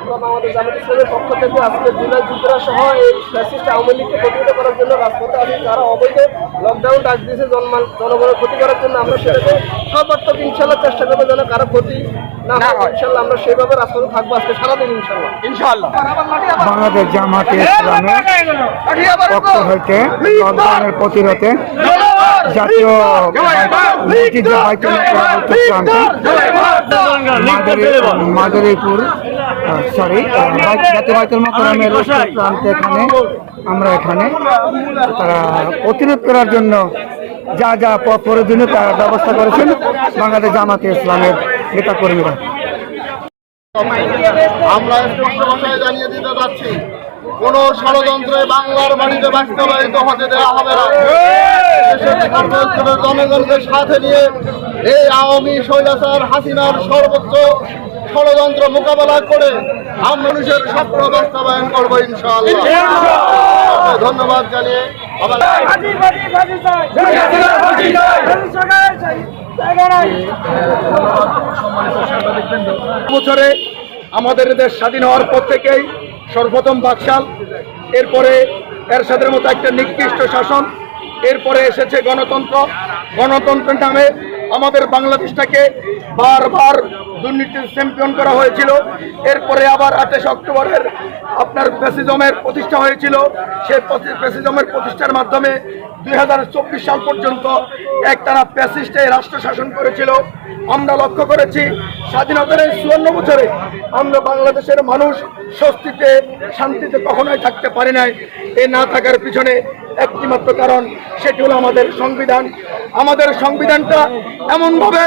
আমরা আমাদের জামাত পক্ষ থেকে আজকে জুলাই যুদ্ধরা সহ এই ফ্যাসিস্ট আওয়ামী লীগকে প্রতিহত করার জন্য রাজপথে আছি। যারা অবৈধ লকডাউন ডাক দিয়েছে জনগণের ক্ষতি করার জন্য আমরা সেটাকে সর্বাত্মক ইনশাল্লাহ চেষ্টা করব যেন কারও ক্ষতি না হয়। ইনশাল্লাহ আমরা সেভাবে রাজপথে থাকব আজকে সারাদিন ইনশাল্লাহ। ইনশাআল্লাহ বাংলাদেশ জামাতে ইসলামের পক্ষ হইতে লকডাউনের প্রতিরোধে জাতীয় মাদারীপুর সরি জাতীয় বাইতুল মোকাররমের প্রান্তে এখানে আমরা এখানে তারা প্রতিরোধ করার জন্য যা যা প্রয়োজনীয় তার ব্যবস্থা করেছেন বাংলাদেশ জামাতে ইসলামের নেতা নেতাকর্মীরা। আমরা স্পষ্ট ভাষায় জানিয়ে দিতে যাচ্ছি কোন ষড়যন্ত্রে বাংলার মাটিতে বাস্তবায়িত হতে দেওয়া হবে না। জনগণকে সাথে নিয়ে এই আওয়ামী স্বৈরাচার হাসিনার সর্বোচ্চ ষড়যন্ত্র মোকাবেলা করে আমরা মানুষের স্বপ্ন বাস্তবায়ন করব ইনশাআল্লাহ। ধন্যবাদ জানিয়ে বছরে আমাদের দেশ স্বাধীন হওয়ার পর থেকেই সর্বপ্রথম বাকশাল। এরপরে এরশাদের মতো একটা নিকৃষ্ট শাসন। এরপরে এসেছে গণতন্ত্র। গণতন্ত্রের নামে আমাদের বাংলাদেশটাকে বারবার দুর্নীতির চ্যাম্পিয়ন করা হয়েছিল। এরপরে আবার আঠাশ অক্টোবরের আপনার প্যাসিজমের প্রতিষ্ঠা হয়েছিল। সেই প্যাসিজমের প্রতিষ্ঠার মাধ্যমে দুই হাজার চব্বিশ সাল পর্যন্ত একটানা প্যাসিস্টে রাষ্ট্র শাসন করেছিল। আমরা লক্ষ্য করেছি, স্বাধীনতার এই চুয়ান্ন বছরে আমরা বাংলাদেশের মানুষ স্বস্তিতে, শান্তিতে কখনোই থাকতে পারি নাই। এ না থাকার পিছনে একটিমাত্র কারণ, সেটি হলো আমাদের সংবিধান। আমাদের সংবিধানটা এমনভাবে,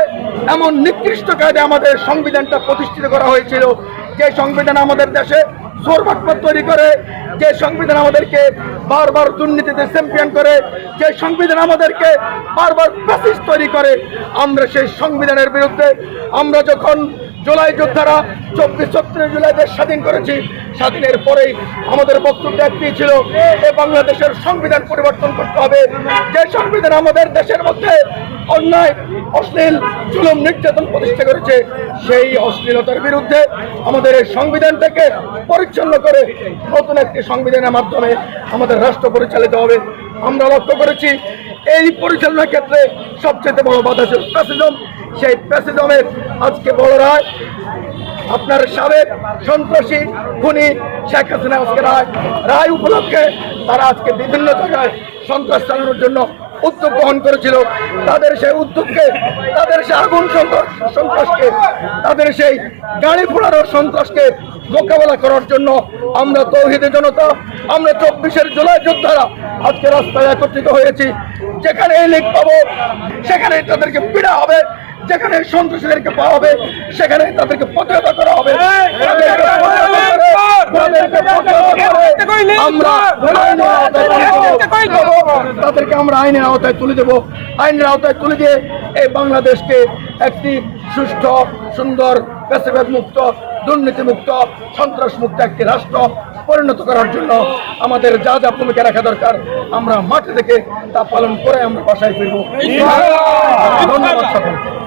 এমন নিকৃষ্ট কায়দে আমাদের সংবিধানটা প্রতিষ্ঠিত করা হয়েছিল, যে সংবিধান আমাদের দেশে জোরবাটপাত তৈরি করে, যে সংবিধান আমাদেরকে বারবার দুর্নীতিতে চ্যাম্পিয়ন করে, যে সংবিধান আমাদেরকে বারবার প্যাসিস তৈরি করে, আমরা সেই সংবিধানের বিরুদ্ধে, আমরা যখন জুলাই যোদ্ধারা চব্বিশ ছত্রিশ জুলাই দেশ স্বাধীন করেছি। স্বাধীনের পরেই আমাদের বক্তব্য একটি ছিল, এ বাংলাদেশের সংবিধান পরিবর্তন করতে হবে। যে সংবিধান আমাদের দেশের মধ্যে অন্যায়, অশ্লীল, জুলুম, নির্যাতন প্রতিষ্ঠা করেছে, সেই অশ্লীলতার বিরুদ্ধে আমাদের এই সংবিধানটাকে পরিচ্ছন্ন করে নতুন একটি সংবিধানের মাধ্যমে আমাদের রাষ্ট্র পরিচালিত হবে। আমরা লক্ষ্য করেছি এই পরিচালনার ক্ষেত্রে সবচেয়ে বড় বাধা ছিল প্যাসিজম। সেই প্যাসিজমের আজকে বড় রায়। আপনার সাবেক সন্ত্রাসী খুনি শেখ হাসিনা আজকে রায়। রায় উপলক্ষে তারা আজকে বিভিন্ন জায়গায় সন্ত্রাস চালানোর জন্য উদ্যোগ গ্রহণ করেছিল। তাদের সেই উদ্যোগকে, তাদের সেই আগুন সন্ত্রাস, সন্ত্রাসকে, তাদের সেই গাড়ি ফোড়ানোর সন্ত্রাসকে মোকাবেলা করার জন্য আমরা তৌহিদের জনতা, আমরা চব্বিশের জুলাই যোদ্ধারা আজকে রাস্তায় একত্রিত হয়েছি যেখানে লিগ পাবো, সেখানে তাদেরকে পীড়া হবে, যেখানে সন্ত্রাসীদেরকে পাওয়া হবে, সেখানে তাদেরকে প্রতিহত করা হবে তাদেরকে আমরা আইনের আওতায় তুলে দেবো। আইনের আওতায় তুলে দিয়ে এই বাংলাদেশকে একটি সুষ্ঠু, সুন্দর মুক্ত দুর্নীতি মুক্ত সন্ত্রাস মুক্ত একটি রাষ্ট্র পরিণত করার জন্য আমাদের যা যা ভূমিকা রাখা দরকার আমরা মাঠে থেকে তা পালন করে আমরা বাসায় ফিরবো। ধন্যবাদ সকলকে।